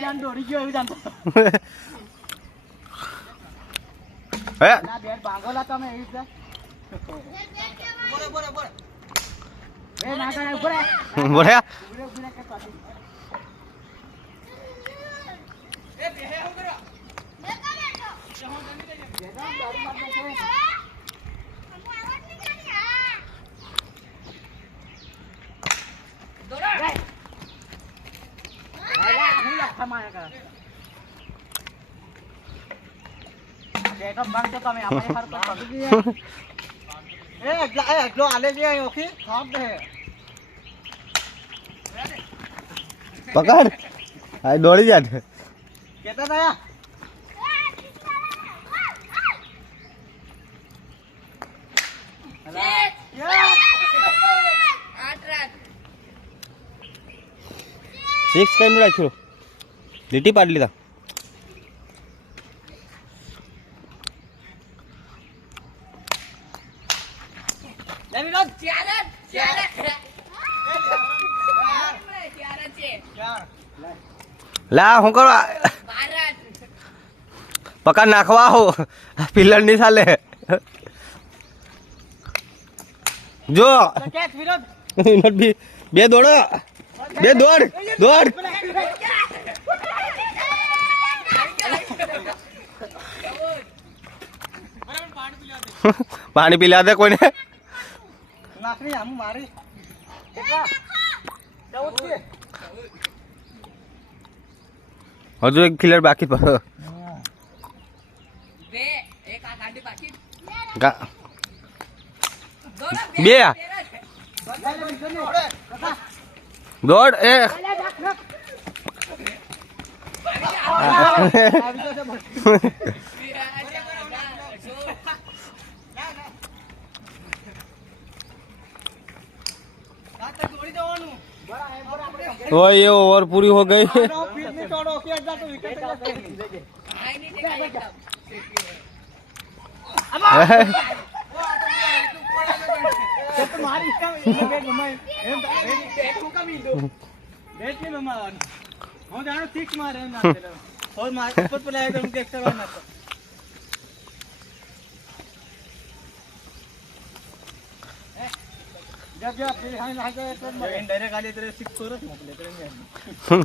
જાન દોડી ગયો એવું જાણતો હે ના બેટ ભાગોલા તમે એવી રીતે બોલે એ ના કરે ઉભરે બોલ્યા ઉભરે કે પાછી એ બેહે હું કરો મે કરે તો હું જમી દેજો બેડા દારૂ મારતો છે હું આવત ની જાની હા દોડા આલા હું લાખા માયા કર બેટો બંધ તો તમે આપણે હાર પર પડી ગયા એકલો આલે જે ઓખી થાપ દે પકડ આ દોડી જા કેતા દયા સિક્સ કઈ રાખ્યો લીટી પાડી લીધા લા હું કરો પકડ નાખવા હો પિલર ની ચાલે જો બે દોડો બે દોડ દોડ પાણી પીલા દે કોઈને નાખરી આમ મારી કેટલા 14 છે હજુ એક કિલર બાકી પડો બે એક આ ગાડી બાકી બે દોડ એ तो ये ओवर पूरी हो गई जब जब फिर हम आ गए तो डायरेक्ट आले तेरे सिक्स कोरस मोकले तेरे में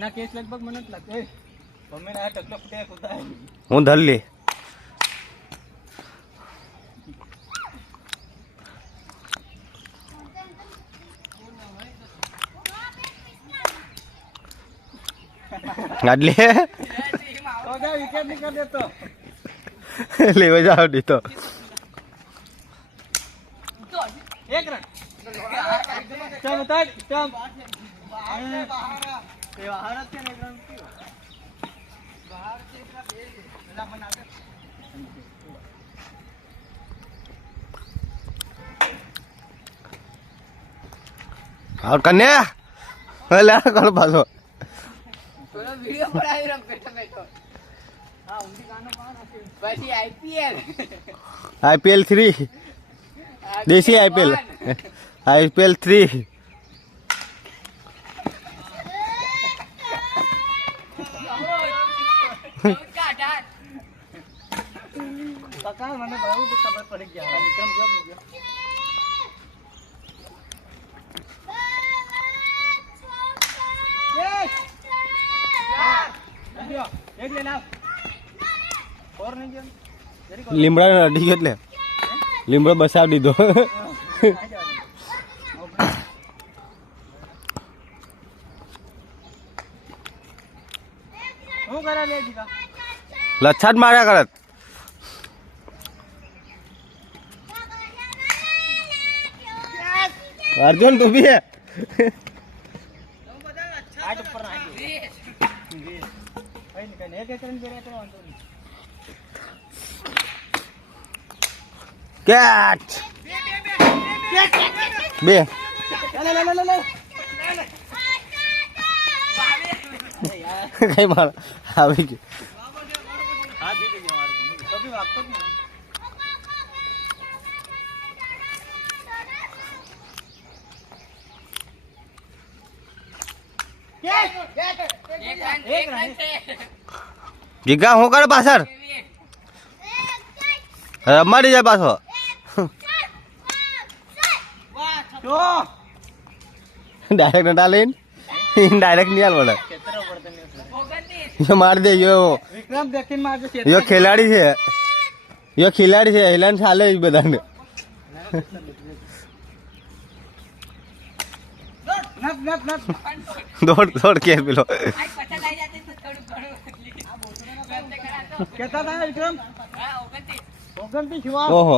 ना केस लगभग मनत लगते मम्मी ना टकलो फटे खुदा है हूँ धर ली गाड़ी तो जा विकेट निकाल दे तो ले जाओ दी तो एक रन चल बता चल बाहर ये बाहर के एक रन बाहर से इतना बेला बना के और कन्या ले कौन पासो થોડો વિડિયો બનાવી રમ બેઠો બેઠો हां उनकी गाना कौन है પછી આઈપીએલ IPL 3 देसी IPL IPL 3 पका मैंने बहुत खबर पड़ गया विक्रम जब हो गया एक ले ना और नहीं गया લીમડા અડી ગયો એટલે લીમડો બસાવી દીધો હું કરા લે જીકા લચ્છા જ માર્યા કરત अर्जुन तू भी है आठ ऊपर आ गई भाई निकल एक रन दे रहे थे वांदो नहीं कैच बे ले ले ले ले ले कई मार આવી ગયો हां ठीक है यार कभी वापस नहीं એક રન છે. જીગા હું કરે પાછળ રમાડી જાય પાછો જો ડાયરેક્ટ નટા લઈને ડાયરેક્ટ નહીં હાલ પડે ખેતરો પડતો નહીં. ઓગણત્રીસ. યો મારી દે યો વિક્રમ દેખીને મારજો યો ખેલાડી છે યો ખિલાડી છે હેલાન ચાલે જ બધાને નપ નપ નપ દોડ દોડ કે પેલો આ પચાસ આવી જાતે તો થોડું ઘણું ગમે તે કરાતો. કેતા હતા વિક્રમ હા, 29. 29 જુઓ. ઓહો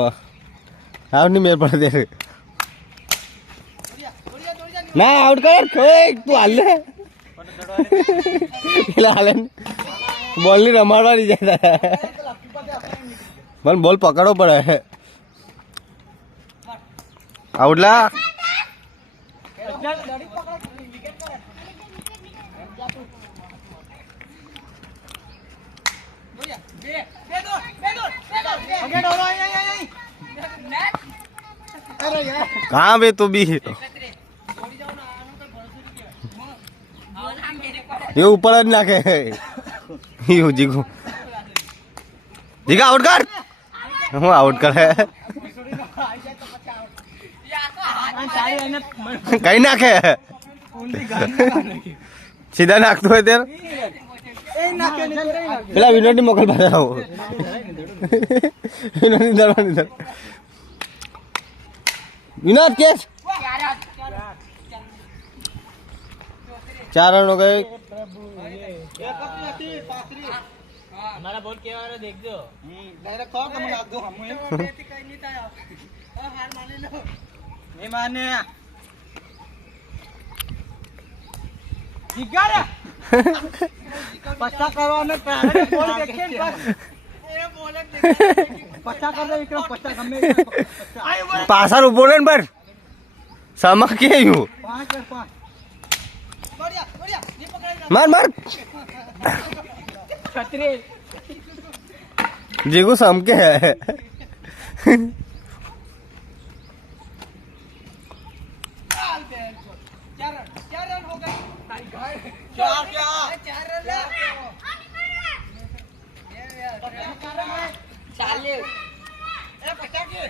આવની મેર પડે દે ના આઉટ કર કોઈ તું હાલ લે પેલા હાલે બોલ ની રમાડવાની જાય મને બોલ પકડવો પડે આઉટલા ઓકે ડોલો અહીં. નેટ. અરે યાર कहाँ बे तू भी 31. હવે આમ મેરે પડે. ये ऊपर જ નાખે યુ જીગુ જીગા આઉટ કર હું આઉટ કરે યા તો હાથ આ સારી એને કઈ નાખે ઊંધી ગાડી નાખી. સીધા નાખતો હોય ત્યારે એ નાખે ને કરે નાખે. પેલા વિનોદ ની મોકલ પાસે આવો વિનોદ ની દરવાની દર વિનોદ કેચ ચાર હાથ. 4 રન હો ગए એ કપી હતી પાથરી. મારા બોલ કેવાનો દેખજો. ડાયરેક્ટ ખોલ તમે નાખ દો હમ એમ કઈ નહીં થાય. હાર માની લો. નહીં માને. જીગારે પચ્ચા કરવાનો પ્રાણે બોલ દેખે ને બસ. એ બોલે પચ્ચા કર દે વિક્રમ પચ્ચા ગમે પચ્ચા. પાછળ ઉભો રહે ને પર સમા કે યુ 5 5 બઢિયા બઢિયા ની પકડાઈ માર માર છત્રી જીગુ સમ के है ચાલ બે 4 रन हो गए क्या क्या 4 रन ચાલે. ए 50 के